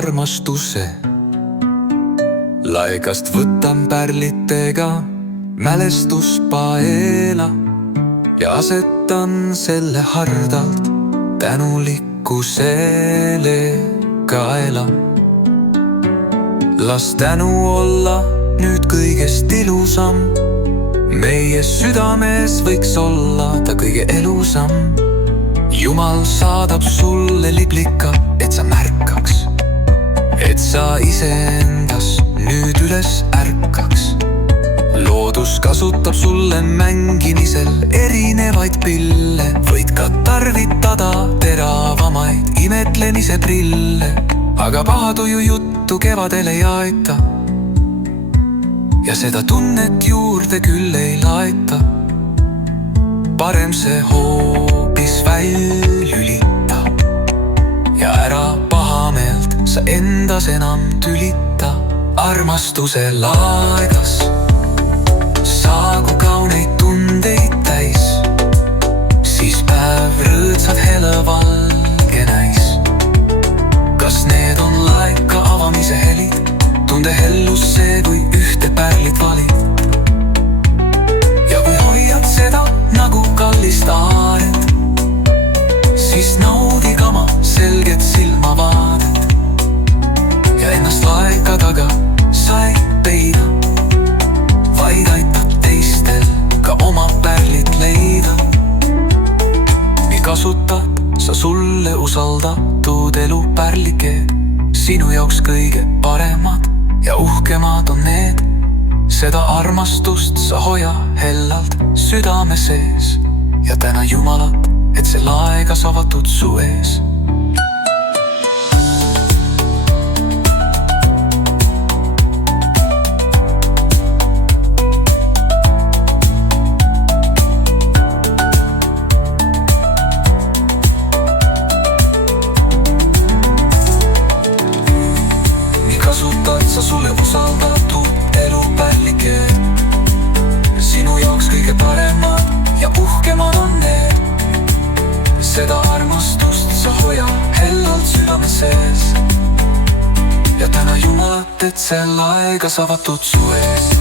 armastuse. Laegast võtan pärlitega mälestuspaela ja asetan selle hardalt tänulikkusele kaela. Las tänu olla nüüd kõigest ilusam, meie südames võiks olla ta kõige elusam. Jumal saadab sulle liblika, et sa märkaks, et sa iseendas nüüd üles ärkaks. Loodus kasutab sulle mängimisel erinevaid pille, võid ka tarvitada teravamaid imetlemise prille, aga pahatuju juttu kevadel ei aita ja seda tunnet juurde küll ei laeta. Parem see hoopis väljülita ja ära pahameelt sa endas enam tülita. Armastuse laegas saagu kauneid tundeid täis, siis päev rõõtsad hele valge näis. Kas need on laeka avamise helid, tunde hellus see, kui ühte pärlit valid? Ja kui hoiad seda nagu kallist aaret, siis naudi kama selget silmavaadet ja ennast laeka taga sa ei peida, vaid aitad teistel ka oma pärlit leida. Nii kasutad sa sulle usaldatud elu pärlike, sinu jaoks kõige paremad ja uhkemad on need. Seda armastust sa hoia hellalt südame sees ja täna Jumalat, et see laegas avatud su ees. Kasutad sa sulle usaldatud elu pärlike, sinu jaoks kõige paremad ja uhkemad on need. Seda armastust sa hoia hellalt südame sees ja täna Jumalat, et see laegas avatud su ees.